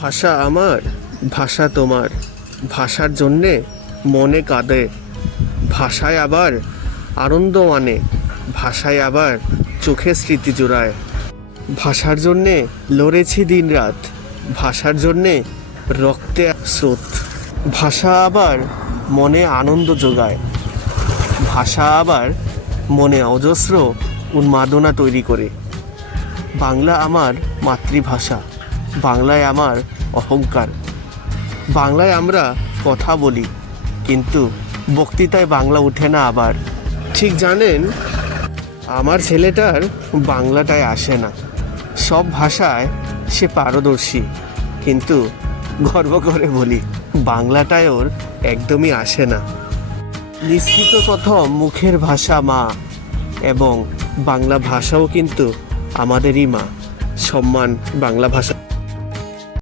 ভাষা আমার, ভাষা তোমার, ভাষার জন্যে মনে কাঁদে, ভাষায় আবার আনন্দ আনে, ভাষায় আবার চোখে স্মৃতি জোড়ায়। ভাষার জন্যে লড়েছি দিনরাত, ভাষার জন্যে রক্তে স্রোত। ভাষা আবার মনে আনন্দ যোগায়, ভাষা আবার মনে অজস্র উন্মাদনা তৈরি করে। বাংলা আমার মাতৃভাষা, বাংলায় আমার অহংকার। বাংলায় আমরা কথা বলি, কিন্তু বক্তৃতায় বাংলা ওঠে না আবার। ঠিক জানেন, আমার ছেলেটার বাংলাটায় আসে না। সব ভাষায় সে পারদর্শী, কিন্তু গর্ব করে বলি বাংলাটায় ওর একদমই আসে না। নিশ্চিত প্রথম মুখের ভাষা মা, এবং বাংলা ভাষাও কিন্তু আমাদেরই মা। সম্মান বাংলা ভাষা।